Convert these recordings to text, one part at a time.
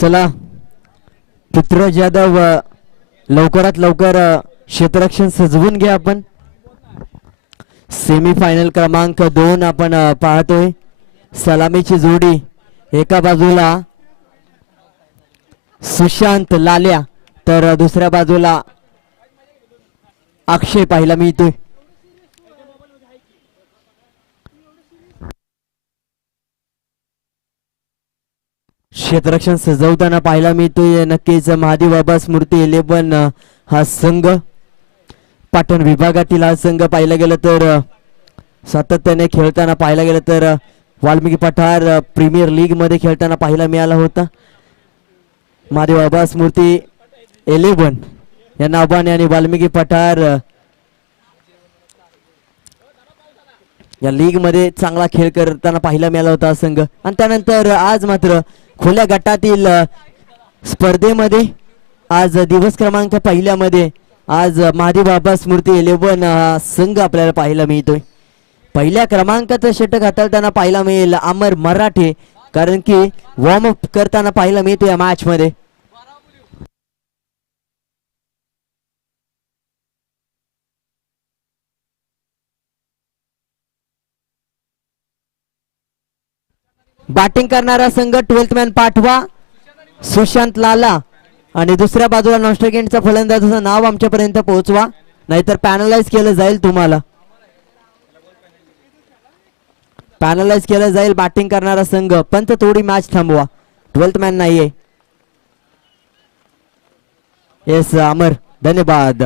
चला पृथ्वीराज यादव लवकरात लवकर क्षेत्ररक्षण सजवून घ्या. आपण सेमीफायनल क्रमांक 2 आपण पाहतोय. सलामीची जोडी एका बाजूला सुशांत लाल्या तर दुसऱ्या बाजूला अक्षय पाहायला मिळतोय. क्षेत्ररक्षण सजवताना पाहायला मिळतोय. नक्कीच महादेव बाबा स्मृती 11 हा संघ, पाटण विभागातील हा संघ पाहायला गेलं तर सातत्याने खेळताना पाहायला गेलं तर वाल्मिकी पठार प्रीमियर लीग मध्ये खेळताना पाहायला मिळाला होता. महादेव बाबा स्मृती 11 या नावाने आणि वाल्मिकी पठार या लीग मध्ये चांगला खेळ करताना पाहायला मिळाला होता संघ. आणि त्यानंतर आज मात्र खुल्या गटातील स्पर्धेमध्ये आज दिवस क्रमांक पहिल्यामध्ये आज महादेव बाबा स्मृती 11 संघ आपल्याला पाहायला मिळतोय. पहिल्या क्रमांकाचं षटक हाताळताना पाहायला मिळेल अमर मराठे, कारण की वॉर्मअप करताना पाहायला मिळतो या मॅच मध्ये. बॅटिंग करणारा संघ 12th मॅन पाठवा सुशांत लाला आणि दुसऱ्या बाजूला नॉनस्ट्रायकिंगचा फलंदाजाचं नाव आमच्यापर्यंत पोहोचवा, नाहीतर पॅनलाइज केलं जाईल. तुम्हाला पॅनलाइज केलं जाईल बॅटिंग करणारा संघ. पंत थोडी मॅच थांबवा, 12th मॅन नाहीये. येस अमर, धन्यवाद.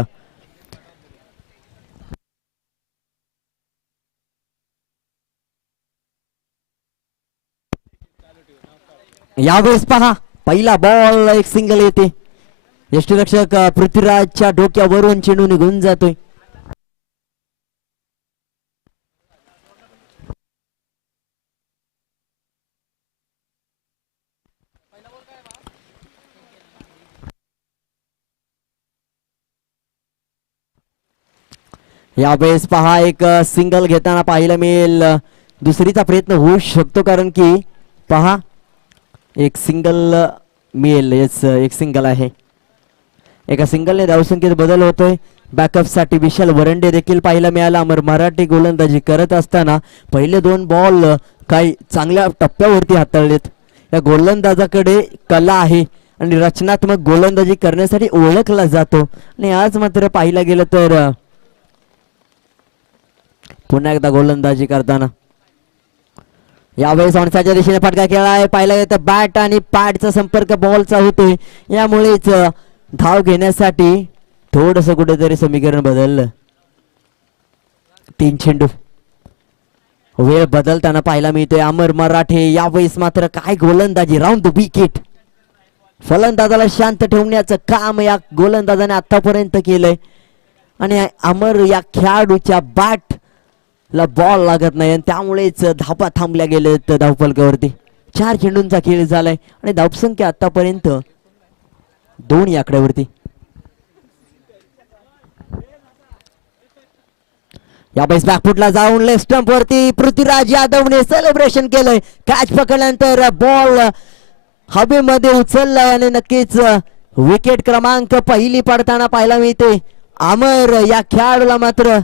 यावेळेस पहा पहिला बॉल एक सिंगल येते. यष्टीरक्षक पृथ्वीराजच्या डोक्यावरून चेंडू निघून जातोय. यावेळेस पहा एक सिंगल घेताना पाहायला मिळेल. दुसरीचा प्रयत्न होऊ शकतो, कारण की पहा एक सिंगल मिळेल. येस एक सिंगल आहे. एका सिंगलने धावसंख्येत बदल होतोय. बॅकअप साठी विशाल वरंडे देखील पाहायला मिळाला. अमर मराठी गोलंदाजी करत असताना पहिले 2 बॉल काही चांगल्या टप्प्यावरती हाताळलेत. या गोलंदाजाकडे कला आहे आणि रचनात्मक गोलंदाजी करण्यासाठी ओळखला जातो. आणि आज मात्र पाहायला गेलं तर पुन्हा एकदा गोलंदाजी करताना यावेळेस ऑनसाच्या दिशेने फटका खेळला आहे. पाहिला गेलं तर बॅट आणि पॅडचा संपर्क बॉलचा होतोय, यामुळेच धाव घेण्यासाठी थोडस कुठेतरी समीकरण बदललं. 3 चेंडू वेळ बदलताना पाहायला मिळतोय. अमर मराठे यावेळेस मात्र काय गोलंदाजी, राऊंड द विकेट. फलंदाजाला शांत ठेवण्याचं काम या गोलंदाजाने आतापर्यंत केलंय आणि अमर या खेळाडूच्या बॅट ला बॉल लागत नाही आणि त्यामुळेच धापा थांबल्या गेलेत धावफलकावरती. 4 चेंडूंचा खेळ झालाय आणि धावसंख्या आतापर्यंत 2 या आकड्यावरती. यावेळेस बॅकफुटला जाऊन लेफ्ट स्टंप वरती पृथ्वीराज यादवने सेलिब्रेशन केलंय. कॅच पकडल्यानंतर बॉल हवेमध्ये उचललाय आणि नक्कीच विकेट क्रमांक पहिली पडताना पाहायला मिळते. अमर या खेळाडूला मात्र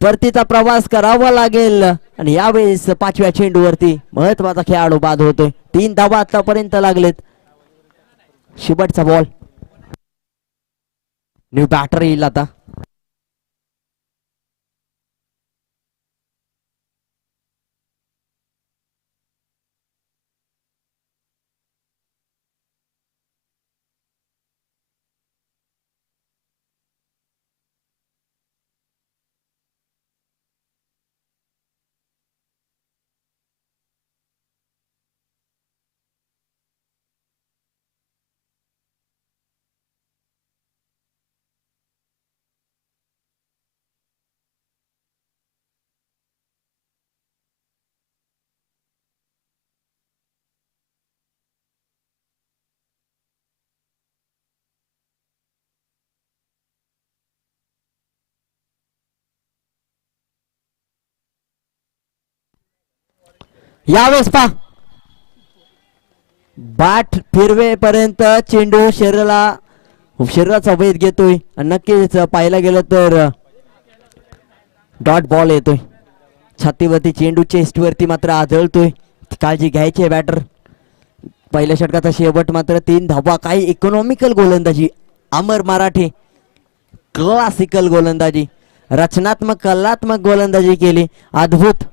परतीचा प्रवास करावा लागेल आणि यावेळेस 5व्या चेंडूवरती महत्वाचा खेळाडू बाद होतोय. 3 धावा आतापर्यंत लागलेत. शेवटचा बॉल, न्यू बॅटर येईल आता. यावेळेस पहा बाट फिरवेपर्यंत चेंडू शरीराचा वेध घेतोय आणि नक्कीच पाहायला गेलं तर डॉट बॉल येतोय छातीवरती. चेंडू चेस्ट वरती मात्र आदळतोय. काळजी घ्यायची आहे बॅटर. पहिल्या षटकाचा शेवट मात्र 3 धावा. काही इकॉनॉमिकल गोलंदाजी अमर मराठे. क्लासिकल गोलंदाजी, रचनात्मक कलात्मक गोलंदाजी केली. अद्भुत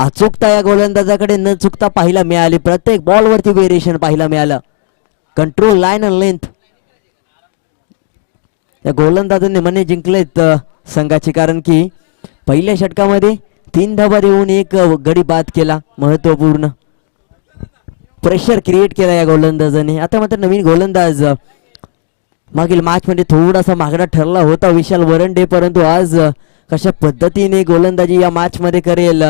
अचूकता या गोलंदाजाकडे न चुकता पाहायला मिळाली. प्रत्येक बॉल वरती व्हेरिएशन पाहायला मिळालं. कंट्रोल लाईन अँड लेंथ या गोलंदाजांनी मने जिंकलेत संघाची. कारण की पहिल्या षटकामध्ये 3 धावा देऊन एक गडी बाद केला. महत्वपूर्ण प्रेशर क्रिएट केला या गोलंदाजाने. आता मात्र नवीन गोलंदाज मागील मॅच मध्ये थोडासा मागडा ठरला होता विशाल वरंडे, परंतु आज कशा पद्धतीने गोलंदाजी या मॅच मध्ये करेल,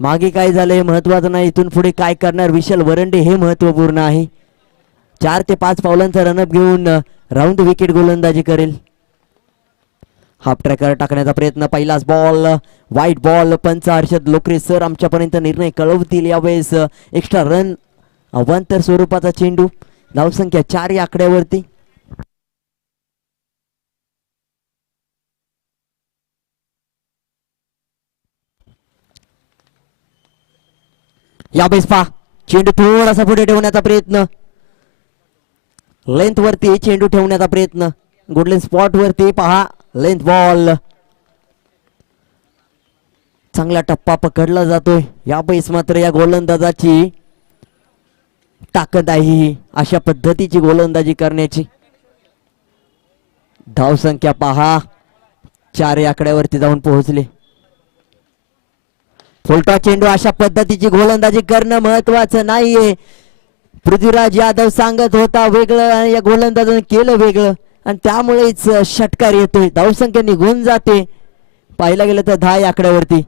मागे काय झालं हे महत्वाचं नाही, इथून पुढे काय करणार विशाल वरंडे हे महत्वपूर्ण आहे. 4 ते 5 पावलांचा रनअप घेऊन राऊंड विकेट गोलंदाजी करेल. हाफ ट्रॅकर टाकण्याचा प्रयत्न. पहिलाच बॉल वाईट बॉल. पंच हर्षद लोकरे सर आमच्यापर्यंत निर्णय कळवतील. यावेळेस एक्स्ट्रा रन अवांतर स्वरूपाचा चेंडू. धावसंख्या 4 या आकड्यावरती. यावेळेस पहा चेंडू थोडासा पुढे ठेवण्याचा प्रयत्न. लेंथ वरती चेंडू ठेवण्याचा प्रयत्न. गुडलेन स्पॉट वरती पहा लेंथ बॉल. चांगला टप्पा पकडला जातोय. यावेळेस मात्र या गोलंदाजाची ताकद आहे अशा पद्धतीची गोलंदाजी करण्याची. धावसंख्या पहा 4 या आकड्यावरती जाऊन पोहोचले. फुलटा चेंडू अशा पद्धतीची गोलंदाजी करणं महत्वाचं नाहीये. पृथ्वीराज यादव सांगत होता वेगळं, या गोलंदाजाने केलं वेगळं आणि त्यामुळेच षटकार येतोय. धावसंख्या निघून जाते. पाहायला गेलं तर 10 या आकड्यावरती.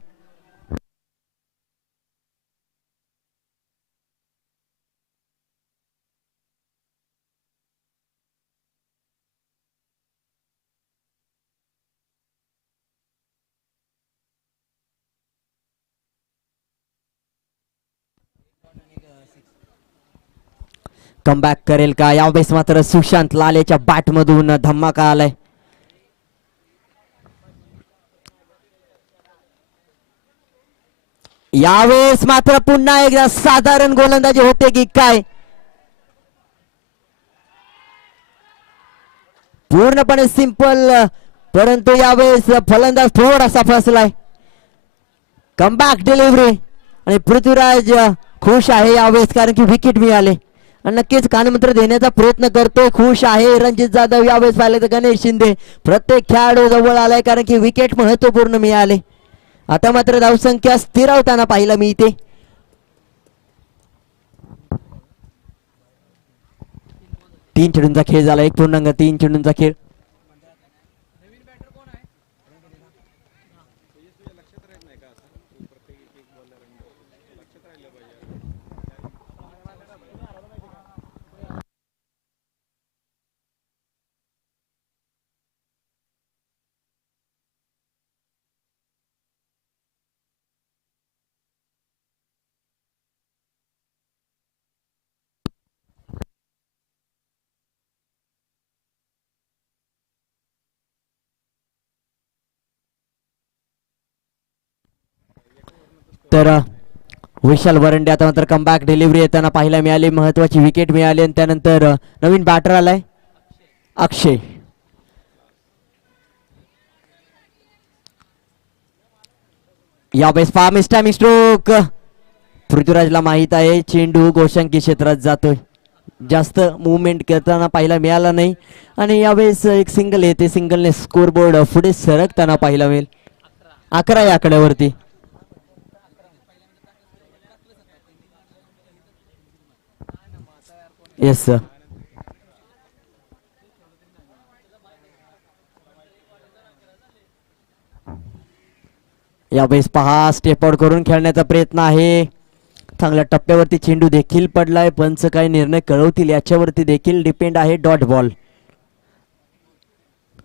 कमबॅक करेल का? यावेळेस मात्र सुशांत लालेच्या बॅट मधून धमाका आलाय. यावेळेस मात्र पुन्हा एकदा साधारण गोलंदाजी होते की काय? पूर्णपणे सिंपल, परंतु यावेळेस फलंदाज थोडासा फसलाय. कमबॅक डिलिव्हरी आणि पृथ्वीराज खुश आहे यावेळेस कारण की विकेट मिळाले. आणि नक्कीच कानमंत्र देण्याचा प्रयत्न करतोय. खुश आहे रणजित जाधव. यावेळेस पाहिले तर गणेश शिंदे. प्रत्येक खेळाडू जवळ आलाय कारण की विकेट महत्वपूर्ण मिळाले. आता मात्र धावसंख्या स्थिरावताना पाहायला मिळते. तीन चेंडूंचा खेळ झाला. 1.3 चेंडूंचा खेळ. तर विशाल वरंडे आता मात्र कमबॅक डिलिव्हरी येताना पाहायला मिळाली. महत्वाची विकेट मिळाली आणि त्यानंतर नवीन बॅटर आलाय अक्षय. यावेळेस पहा मिस टायमिंग स्ट्रोक. पृथ्वीराजला माहित आहे चेंडू गोशांकी क्षेत्रात जातोय. जास्त मुवमेंट करताना पाहायला मिळाला नाही आणि यावेळेस एक सिंगल येते. सिंगलने स्कोर बोर्ड पुढे सरकताना पाहायला मिळेल. 11 या आकड्यावरती. Yes sir. यावेळेस पहा स्टेप आउट करून खेळण्याचा प्रयत्न आहे. चांगल्या टप्प्यावरती चेंडू देखील पडलाय. पंच काय निर्णय कळवतील याच्यावरती देखील डिपेंड आहे. Dot ball.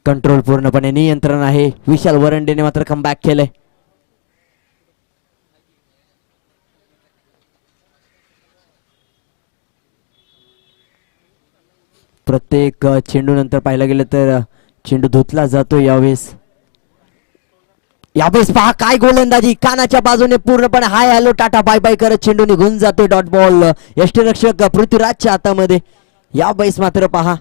कंट्रोल पूर्णपणे नियंत्रण आहे. विशाल वरंडेने मात्र कमबॅक केलंय. प्रत्येक चेंडू नंतर पाहायला गेलं तर चेंडू धुतला जातो. यावेळेस पहा काय गोलंदाजी, कानाच्या बाजूने पूर्णपणे hi hello tata bye bye करत चेंडू निघून जातोय. डॉट बॉल यष्टीरक्षक पृथ्वीराजच्या हातामध्ये. यावेळेस मात्र पहा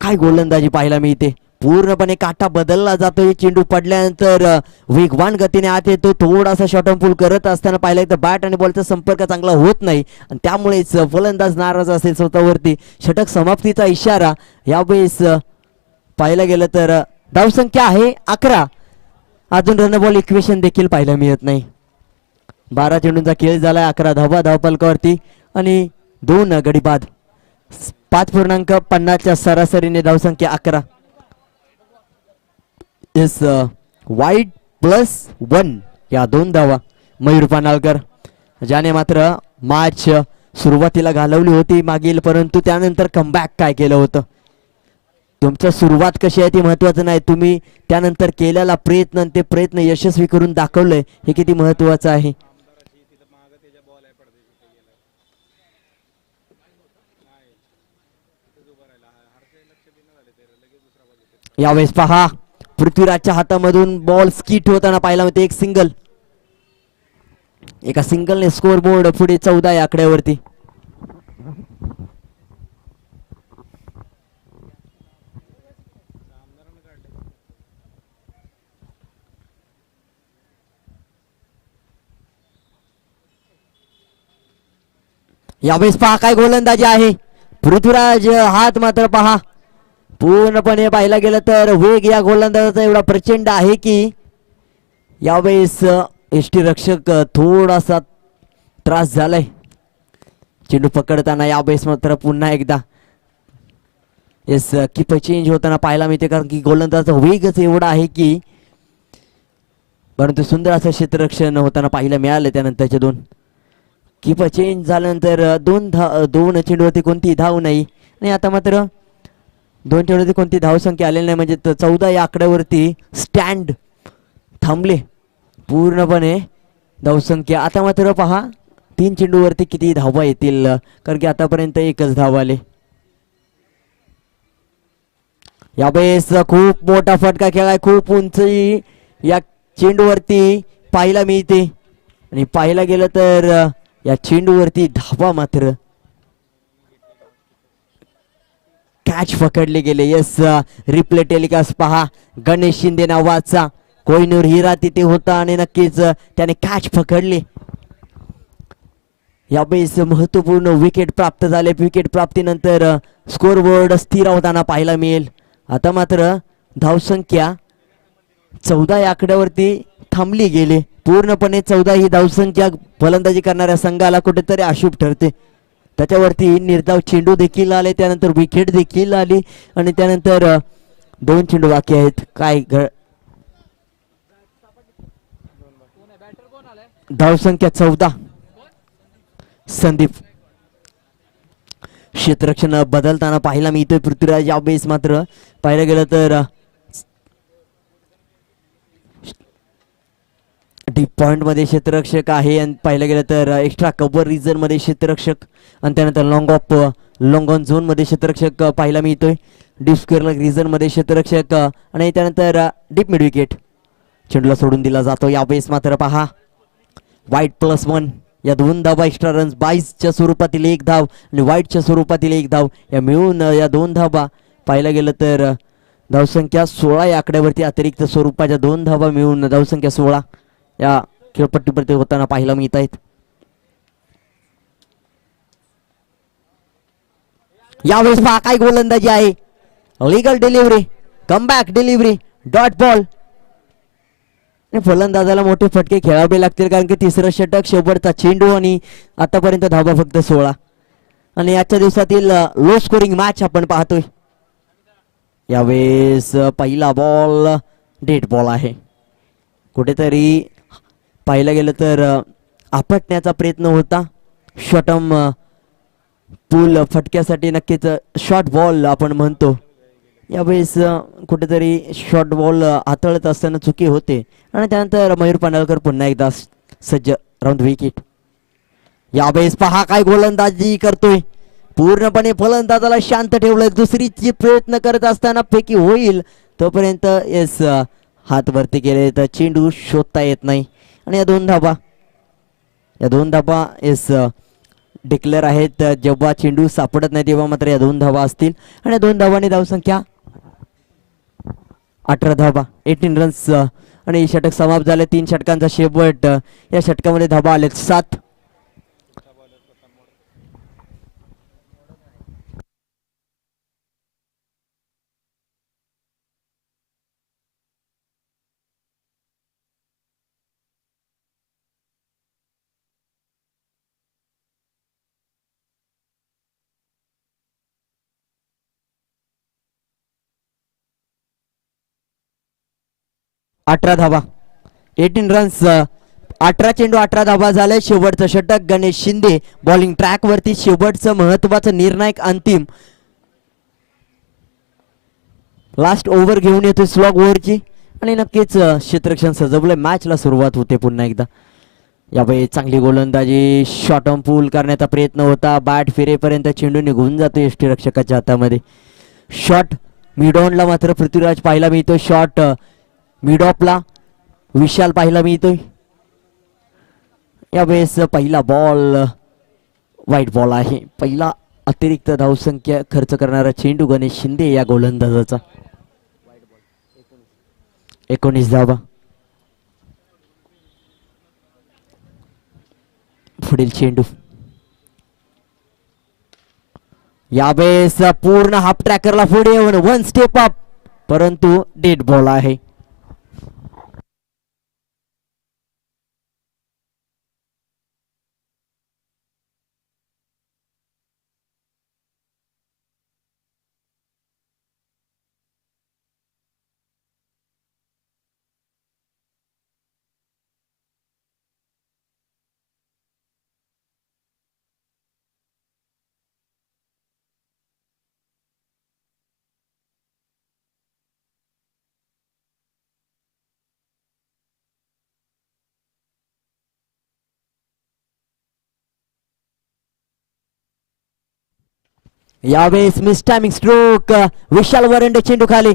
काय गोलंदाजी पाहायला मिळते. पूर्णपणे काटा बदलला जातोय. चेंडू पडल्यानंतर वेगवान गतीने आत येतो. थोडासा शॉर्ट ऑन पुल करत असताना पाहिलं तर बॅट आणि बॉलचा संपर्क चांगला होत नाही आणि त्यामुळेच फलंदाज नाराज असेल स्वतःवरती. षटक समाप्तीचा इशारा. यावेळेस पाहायला गेलं तर धावसंख्या आहे 11. अजून रन बॉल इक्वेशन देखील पाहायला मिळत नाही. 12 चेंडूंचा खेळ झालाय. 11 धावा धावपलकावरती आणि 2 गडी बाद. 5.50च्या सरासरीने धावसंख्या 11. येस वाईट +1 या 2 धावा मयूर पानाळकर, ज्याने मात्र मॅच सुरुवातीला घालवली होती मागील, परंतु त्यानंतर कमबॅक काय केलं होतं. तुमचं सुरुवात कशी आहे ती महत्वाचं नाही, तुम्ही त्यानंतर केलेला प्रयत्न आणि ते प्रयत्न यशस्वी करून दाखवलंय हे किती महत्वाचं आहे. यावेळेस पहा पृथ्वीराजच्या हातामधून बॉल स्किट होताना पाहायला मिळते. एक सिंगल, एका सिंगलने स्कोर बोर्ड पुढे 14 या आकड्यावरती. यावेळेस पहा काय गोलंदाजी आहे. पृथ्वीराज हात मात्र पहा पूर्णपणे पाहायला गेलं तर वेग या गोलंदाजाचा एवढा प्रचंड आहे की यावेळेस यष्टीरक्षक थोडासा त्रास झालाय चेंडू पकडताना. यावेळेस मात्र पुन्हा एकदा येस कीपर चेंज होताना पाहायला मिळते, कारण की गोलंदाजाचा वेगच एवढा आहे की, परंतु सुंदर असं क्षेत्ररक्षण होताना पाहायला मिळालं. त्यानंतरचे 2 कीपर चेंज झाल्यानंतर 2 चेंडूवरती कोणती धाव नाही आणि आता मात्र 2 चेंडूवरती कोणती धावसंख्या आलेली नाही, म्हणजे 14 या आकड्यावरती स्टँड थांबले पूर्णपणे धावसंख्या. आता मात्र पहा 3 चेंडूवरती किती धावा येतील, कारण की आतापर्यंत 1च धाव आले. यावेळेस खूप मोठा फटका खेळाय, खूप उंची या चेंडूवरती पाहायला मिळते आणि पाहायला गेलं तर या चेंडूवरती धावा मात्र कॅच पकडले गेले. येस रिप्ले टेलिकास्ट पहा, गणेश शिंदे नावाचा कोहिनूर हिरा तिथे होता आणि नक्कीच त्याने कॅच पकडले. यावेळेस महत्वपूर्ण विकेट प्राप्त झाले. विकेट प्राप्तीनंतर स्कोर बोर्ड स्थिर होताना पाहायला मिळेल. आता मात्र धावसंख्या 14 या आकड्यावरती थांबली गेली. पूर्णपणे 14 ही धावसंख्या फलंदाजी करणाऱ्या संघाला कुठेतरी अशुभ ठरते. त्याच्यावरती निर्धाव चेंडू देखील आले, त्यानंतर विकेट देखील आली आणि त्यानंतर 2 चेंडू बाकी आहेत. काय धावसंख्या 14. संदीप क्षेत्ररक्षण बदलताना पाहायला मिळतोय पृथ्वीराज. यावेळेस मात्र पाहायला गेलं तर डीप पॉइंट मध्ये क्षेत्ररक्षक आहे आणि पाहायला गेलं तर एक्स्ट्रा कव्हर रिजन मध्ये क्षेत्ररक्षक आणि त्यानंतर लॉंग ऑन झोन मध्ये क्षेत्ररक्षक पाहायला मिळतोय. डीप स्क्वेअर रिजन मध्ये क्षेत्ररक्षक आणि त्यानंतर डीप मिड विकेट चेंडूला सोडून दिला जातो. यावेळेस मात्र पहा वाईट +1 या 2 धावा, एक्स्ट्रा रन्स 22च्या स्वरूपातील 1 धाव आणि वाईटच्या स्वरूपातील 1 धाव या मिळून या 2 धावा पाहायला गेलं तर धावसंख्या 16 या आकड्यावरती अतिरिक्त स्वरूपाच्या 2 धावा मिळून धावसंख्या 16 या खेळपट्टीवरती होताना पाहायला मिळत आहेत. यावेळेस पहा काय गोलंदाजी आहे. Legal delivery, comeback delivery, dot ball. फलंदाजाला मोठे फटके खेळावे लागतील, कारण की 3रं षटक, शेवटचा चेंडू आणि आतापर्यंत धावा फक्त 16 आणि आजच्या दिवसातील लो स्कोरिंग मॅच आपण पाहतोय. यावेळेस पहिला बॉल डेड बॉल आहे. कुठेतरी पाहायला गेलं तर आपटण्याचा प्रयत्न होता. शॉर्टम पूल फटक्यासाठी नक्कीच शॉर्ट बॉल आपण म्हणतो. यावेळेस कुठेतरी शॉर्ट बॉल हाताळत असताना चुकी होते आणि त्यानंतर मयूर पांडळकर पुन्हा एकदा सज्ज राऊंड विकेट. यावेळेस पहा काय गोलंदाजी करतोय पूर्णपणे फलंदाजाला शांत ठेवलं. दुसरीची प्रयत्न करत असताना फेकी होईल तोपर्यंत येस हात वरती केले तर चेंडू शोधता येत नाही. आणि या दोन धाबा येस डिक्लेअर आहेत. जेव्हा चेंडू सापडत नाही तेव्हा मात्र या 2 धावा असतील. आणि या 2 धावांनी धावसंख्या 18 धावा 18 रन्स. आणि षटक समाप्त झाले. 3 षटकांचा शेवट. या षटकामध्ये धावा आले 7. अठरा धावा 18 रन्स. 18 चेंडू 18 धावा झाले. शेवटचं षटक गणेश शिंदे बॉलिंग ट्रॅक वरती. शेवटचं महत्वाचं निर्णायक अंतिम लास्ट ओव्हर घेऊन येतोय स्लॉग ओव्हरची. आणि नक्कीच क्षेत्ररक्षण सजवलंय. मॅचला सुरुवात होते पुन्हा एकदा. यावेळी चांगली गोलंदाजी. शॉर्ट ऑन पूल करण्याचा प्रयत्न होता. बॅट फिरेपर्यंत चेंडू निघून जातो यष्टीरक्षकाच्या हातामध्ये. शॉट मिडॉनला मात्र पृथ्वीराज पाहायला मिळतोय. शॉट मिडॉपला विशाल पाहायला मिळतोय. यावेळेस पहिला बॉल वाईट बॉल आहे. पहिला अतिरिक्त धावसंख्या खर्च करणारा चेंडू गणेश शिंदे या गोलंदाजाचा. 19 धावा. पुढील चेंडू यावेळेस पूर्ण हाफ ट्रॅकरला पुढे येऊन 1 स्टेप अप परंतु डेड बॉल आहे. यावेळेस मिस टायमिंग स्ट्रोक. विशाल वरंडे चेंडू खाली.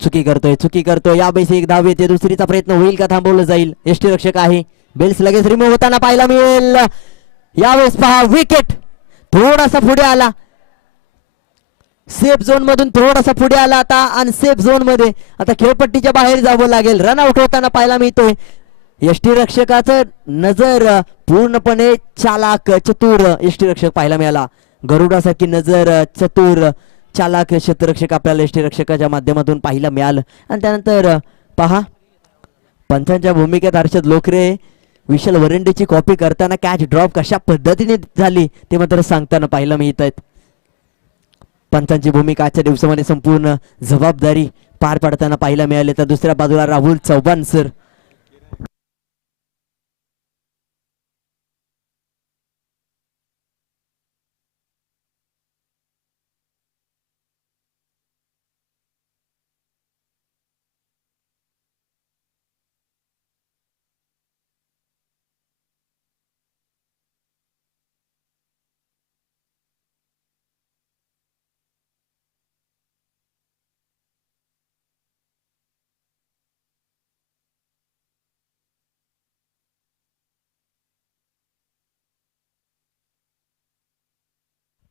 चुकी करतोय. यावेळेस एक धाव येते. दुसरीचा प्रयत्न होईल का थांबवलं जाईल. यष्टीरक्षक आहे. बेल्स लगेच रिमूव्ह होताना पाहायला मिळेल. यावेळेस पहा विकेट थोडासा पुढे आला. सेफ झोन मधून थोडासा पुढे आला आता. आणि सेफ झोन मध्ये आता खेळपट्टीच्या बाहेर जावं लागेल. रनआउट होताना पाहायला मिळतोय. यष्टीरक्षकाचं नजर पूर्णपणे चालाक चतुर यष्टीरक्षक पाहायला मिळाला. गरुडासारखी नजर चतुर चालाक क्षेत्ररक्षक आपल्याला यष्टीरक्षकाच्या माध्यमातून पाहायला मिळालं. आणि त्यानंतर पहा पंचांच्या भूमिकेत हर्षद लोकरे विशाल वरंडेची कॉपी करताना कॅच ड्रॉप कशा पद्धतीने झाली ते मात्र सांगताना पाहायला मिळत आहेत. पंचांची भूमिका आजच्या दिवसामध्ये संपूर्ण जबाबदारी पार पाडताना पाहायला मिळाले. तर दुसऱ्या बाजूला राहुल चव्हाण सर.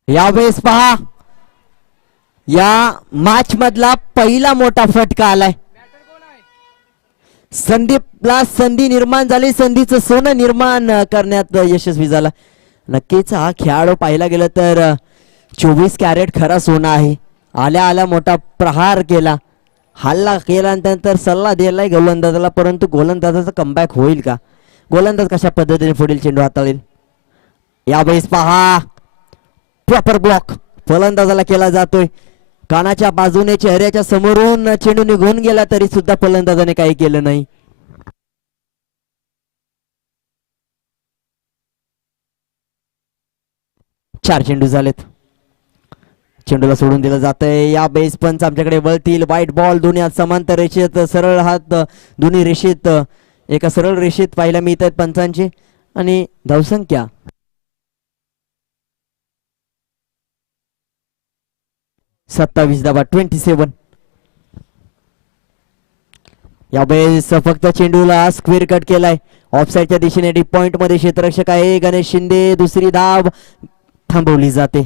यावेळेस पहा या मॅच मधला पहिला मोठा फटका आलाय. संदीपला संधी निर्माण झाली. संधीचं सोनं निर्माण करण्यात यशस्वी झाला. नक्कीच हा खेळाडू पाहायला गेलं तर 24 कॅरेट खरा सोनं आहे. आल्या आल्या मोठा प्रहार केला. हल्ला केल्यानंतर सल्ला दिलाय गोलंदाजाला. परंतु गोलंदाजाचा कमबॅक होईल का. गोलंदाज कशा पद्धतीने पुढील चेंडू हाताळेल. यावेळेस पहा प्रॉपर ब्लॉक फलंदाजाला केला जातोय. कानाच्या बाजूने चेहऱ्याच्या समोरून चेंडू निघून गेला तरी सुद्धा फलंदाजाने काही केलं नाही. चार चेंडू झालेत. चेंडूला सोडून दिलं जातंय. या बेस पंच आमच्याकडे वळतील. व्हाईट बॉल दोन्ही हात समांतर रेषेत सरळ हात दोन्ही रेषेत एका सरळ रेषेत पाहायला मिळत आहेत पंचांचे. आणि धावसंख्या 27 धावा 27. यावेळेस फक्त चेंडूला स्क्वेअर कट केलाय. ऑफसाईडच्या दिशेने डीप पॉइंट मध्ये क्षेत्ररक्षक आहे गणेश शिंदे. दुसरी धाव थांबवली जाते.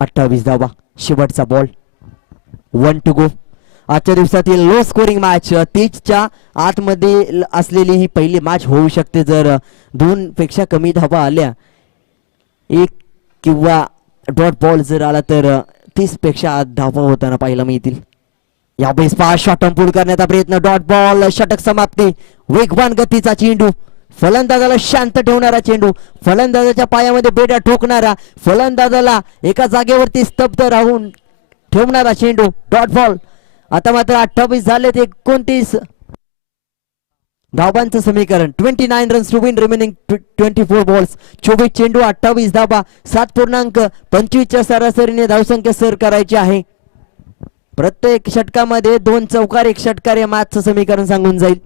28 धावा शेवटचा बॉल. 1 to go. आजच्या दिवसातील लो स्कोरिंग मॅच 30च्या आतमध्ये असलेली ही पहिली मॅच होऊ शकते. जर 2 पेक्षा कमी धावा आल्या, 1 किंवा डॉट बॉल जर आला तर 30 पेक्षा आत धावा होताना पाहायला मिळतील. यावेळेस 5 शॉट पूर्ण करण्याचा प्रयत्न. Dot ball. षटक समाप्ती. वेगवान गतीचा चेंडू. फलंदाजाला शांत ठेवणारा चेंडू. फलंदाजाच्या पायामध्ये बेड्या ठोकणारा, फलंदाजाला एका जागेवरती स्तब्ध राहून ठेवणारा चेंडू. Dot ball. आता मात्र 28 झालेत. 29 धावांचं समीकरण. 29 runs to win remaining 24 balls. 24 चेंडू 28 धावा. 7.25च्या सरासरीने धावसंख्या सर करायची आहे. प्रत्येक षटकामध्ये 2 चौकार 1 षटकार या मॅचचं समीकरण सांगून जाईल.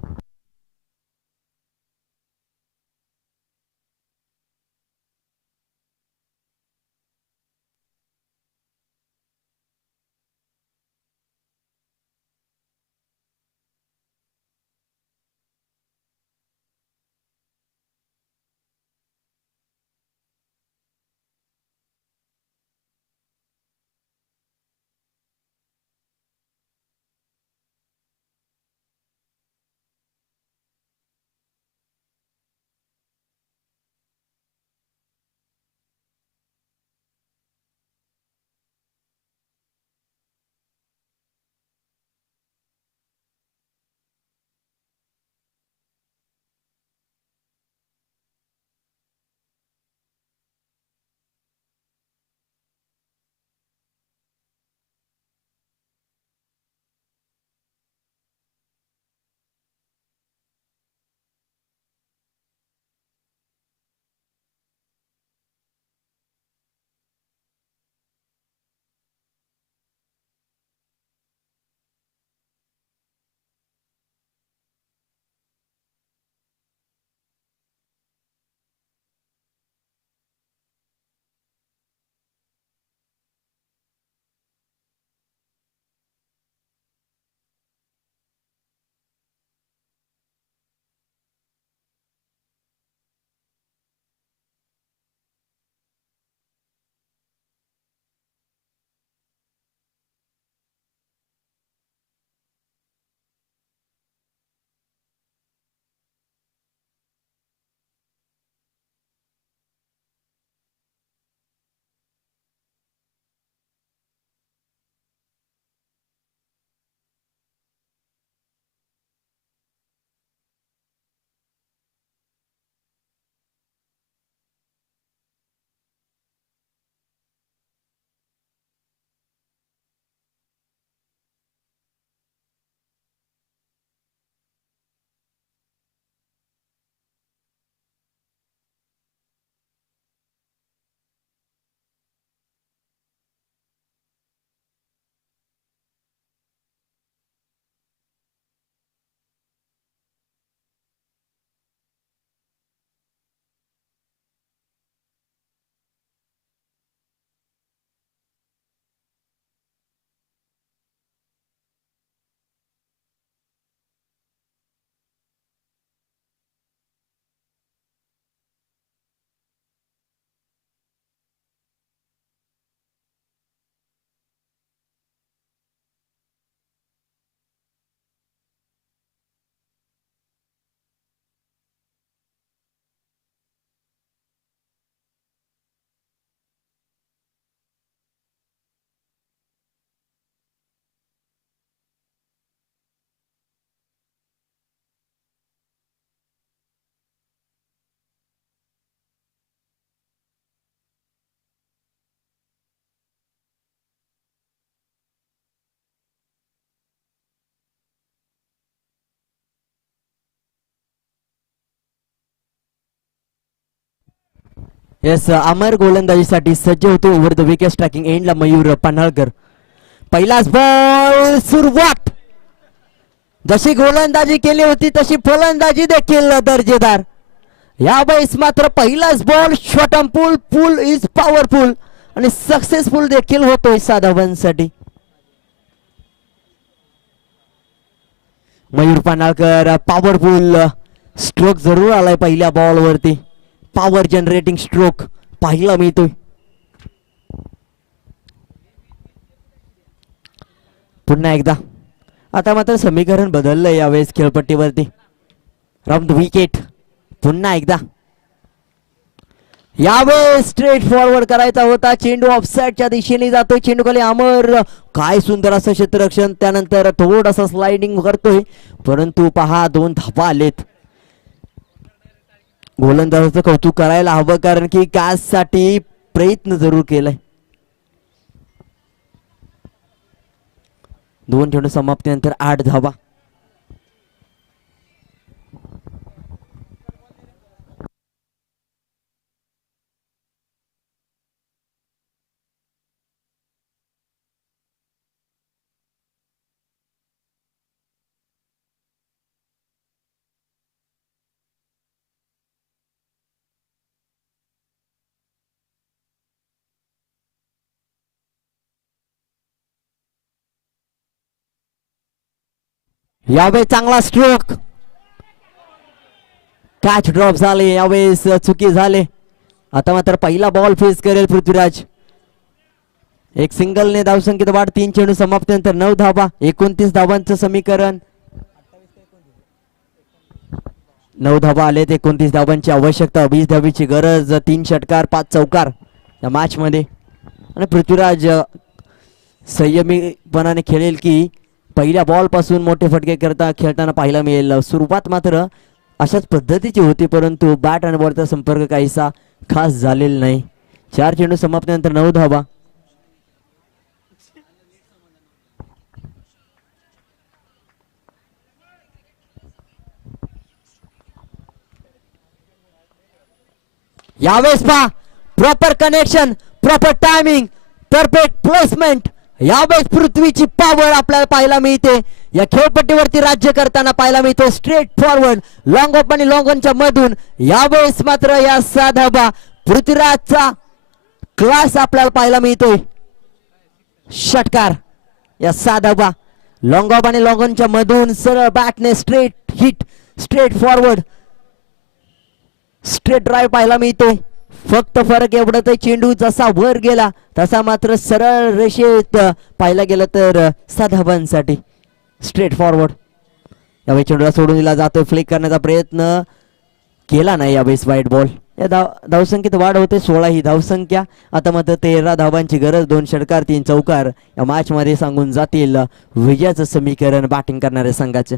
येस अमर गोलंदाजीसाठी सज्ज होतो. ओव्हर द विकेट स्ट्रायकिंग एंडला मयूर पन्हाळकर. पहिलाच बॉल. सुरुवात. जशी गोलंदाजी केली होती तशी फलंदाजी देखील दर्जेदार. यावेळेस मात्र पहिलाच ball. Shot on pool. Pool is powerful. आणि सक्सेसफुल देखील होतोय 6 धावांसाठी. मयूर पानाळकर पॉवरफुल स्ट्रोक जरूर आलाय पहिल्या बॉल वरती. पॉवर जनरेटिंग स्ट्रोक पाहायला मिळतोय. पुन्हा एकदा आता मात्र समीकरण बदललंय यावेळेस खेळपट्टीवरती. राऊंड विकेट पुन्हा एकदा यावेळेस स्ट्रेट फॉरवर्ड करायचा होता. चेंडू ऑफसाईडच्या दिशेने जातोय. चेंडू खाली अमर काय सुंदर असं क्षेत्ररक्षण. त्यानंतर थोडासा स्लाइडिंग करतोय परंतु पहा 2 धावा आलेत. गोलंदाजाचं कौतुक करायला हवं कारण की कॅच साठी प्रयत्न जरूर केलाय. 2 चेंडू समाप्तीनंतर 8 धावा. यावेळेस चांगला स्ट्रोक. कॅच ड्रॉप झाले. यावेळेस चुकी झाले. आता मात्र पहिला बॉल फेस करेल पृथ्वीराज. एक सिंगलने धावसंख्येत वाढ. 3 चेंडू समाप्तीनंतर 9 धावा. 29 धावांचं समीकरण. 9 धावा आलेत. 29 धावांची आवश्यकता. 20 धावीची गरज. 3 षटकार 5 चौकार या मॅच मध्ये. आणि पृथ्वीराज संयमीपणाने खेळेल की पहिल्या बॉल पासून मोठे फटके खेळताना पाहायला मिळेल. सुरुवात मात्र अशाच पद्धतीची होती परंतु बॅट आणि बॉलचा संपर्क काहीसा खास झालेला नाही. 4 चेंडू समाप्तीनंतर 9 धावा. यावेळेस पहा proper connection, proper timing, perfect placement. यावेळेस पृथ्वीची पॉवर आपल्याला पाहायला मिळते. या खेळपट्टीवरती राज्य करताना पाहायला मिळतो. स्ट्रेट फॉरवर्ड लॉंग ऑफ आणि लॉंग ऑनच्या मधून यावेळेस मात्र या 6 धावा पृथ्वीराजचा क्लास आपल्याला पाहायला मिळतोय. षटकार या 6 धावा लॉंग ऑफ आणि लॉंग ऑनच्या मधून सरळ बॅटने straight hit, straight forward, straight drive पाहायला मिळतोय. फक्त फरक एवढाच आहे चेंडू जसा वर गेला तसा मात्र सरळ रेषेत पाहायला गेलं तर 6 धावांसाठी स्ट्रेट फॉरवर्ड. यावेळी चेंडूला सोडून दिला जातोय. फ्लिक करण्याचा प्रयत्न केला नाही यावेळेस वाईट बॉल. या धावसंख्येत वाढ होते. 16 ही धावसंख्या. आता मात्र 13 धावांची गरज. 2 षटकार 3 चौकार या मॅच मध्ये सांगून जातील विजयाचं समीकरण बॅटिंग करणाऱ्या संघाचं.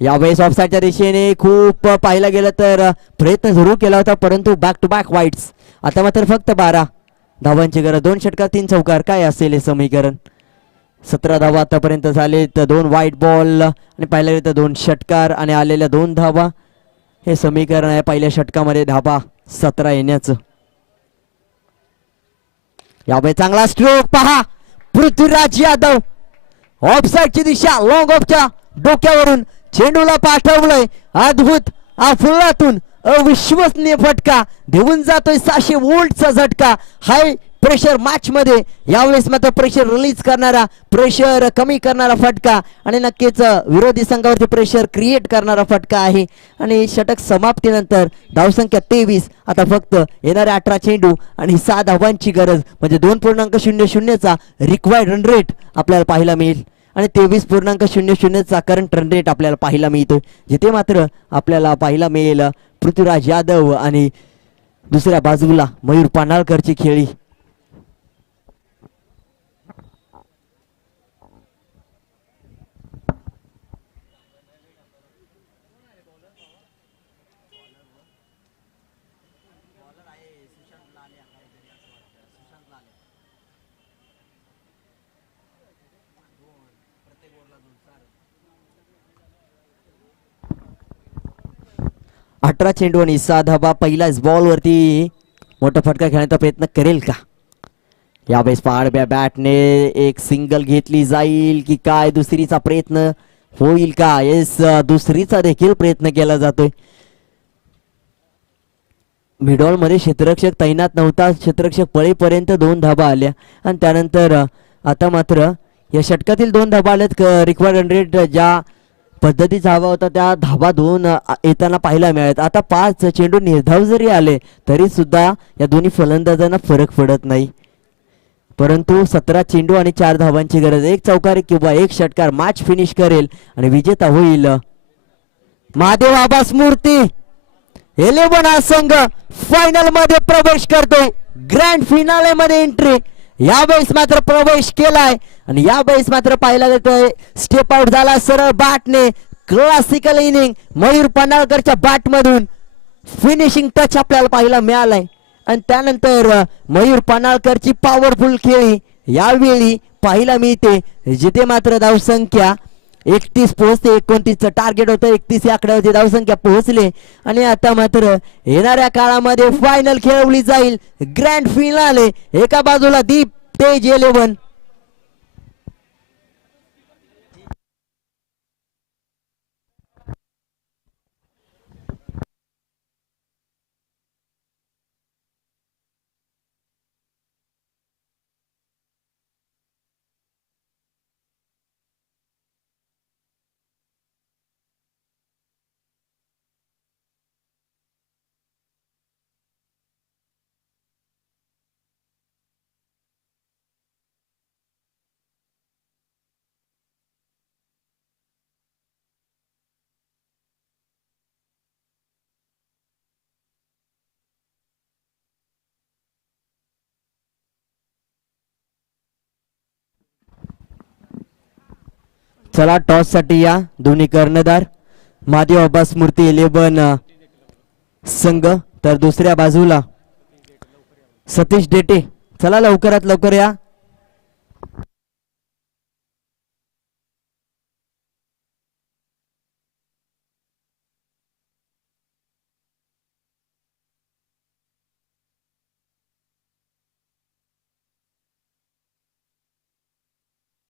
यावेळेस ऑफसाईडच्या दिशेने खूप पाहायला गेलं तर प्रयत्न जरूर केला होता परंतु बॅक टू बॅक वाईट्स. आता मात्र फक्त 12 धावांची गरज. 2 षटकार 3 चौकार काय असेल हे समीकरण. 17 धावा आतापर्यंत झाले. 2 वाईट बॉल आणि पाहायला गेलं तर 2 षटकार आणि आलेल्या 2 धावा हे समीकरण आहे. पहिल्या षटकामध्ये धावा 17 येण्याचं. यावेळी चांगला स्ट्रोक पहा पृथ्वीराज यादव. ऑफसाईडची दिशा लॉंग ऑफच्या डोक्यावरून चेंडूला पाठवलंय. अद्भुत फुलातून अविश्वसनीय फटका देऊन जातोय. 600 वोल्टचा झटका. हाय प्रेशर मॅच मध्ये यावेळेस मात्र प्रेशर रिलीज करणारा, प्रेशर कमी करणारा फटका आणि नक्कीच विरोधी संघावरती प्रेशर क्रिएट करणारा फटका आहे. आणि षटक समाप्तीनंतर धावसंख्या 23. आता फक्त येणाऱ्या 18 चेंडू आणि 6 धावांची गरज म्हणजे 2.00 चा रिक्वायर्ड रन रेट आपल्याला पाहायला मिळेल आणि 23.00 चा करंट रन रेट आपल्याला पाहायला मिळतो. जिथे मात्र आपल्याला पाहायला मिळेल पृथ्वीराज यादव आणि दुसऱ्या बाजूला मयूर पानाळकरची खेळी. अठरा चेंडू आणि 6 धावा. पहिल्याच बॉल वरती मोठा फटका खेळण्याचा प्रयत्न करेल का. यावेळेस पाडब्या बॅटने एक सिंगल घेतली जाईल की काय. दुसरीचा प्रयत्न होईल का. येस दुसरीचा देखील प्रयत्न केला जातोय. मिडॉल मध्ये क्षेत्ररक्षक तैनात नव्हता. क्षेत्ररक्षक पळीपर्यंत 2 धाबा आल्या आणि त्यानंतर आता मात्र या षटकातील 2 धाबा आल्यात. रिक्वायर्ड रन रेट ज्या पद्धतीचा हवा होता त्या धाबा 2 येताना पाहायला मिळत. आता 5 चेंडू निर्धाव जरी आले तरी सुद्धा या दोन्ही फलंदाजांना फरक पडत नाही. परंतु 17 चेंडू आणि 4 धावांची गरज. एक चौकारी किंवा एक षटकार मॅच फिनिश करेल आणि विजेता होईल महादेव आबास मूर्ती. 11 हा संघ फायनल मध्ये प्रवेश करतोय. ग्रँड फिनाले मध्ये एंट्री यावेळेस मात्र प्रवेश केलाय आणि यावेळेस मात्र पाहायला जातोय स्टेप आउट झाला सरळ बॅटने. क्लासिकल इनिंग मयूर पन्हाळकरच्या बॅट मधून फिनिशिंग टच आपल्याला पाहायला मिळालाय आणि त्यानंतर मयूर पन्हाळकरची पॉवरफुल खेळी यावेळी पाहायला मिळते, जिथे मात्र धावसंख्या 31 पोहोचते. 29चं टार्गेट होतं. 31 या आकड्यावरती धावसंख्या पोहोचले आणि आता मात्र येणाऱ्या काळामध्ये फायनल खेळवली जाईल. Grand finale. एका बाजूला दीप तेज 11. चला टॉस साठी या दोन्ही कर्णधार. महादेव अब्बास मूर्ती 11 संघ तर दुसऱ्या बाजूला सतीश डेटे. चला लवकरात लवकर या.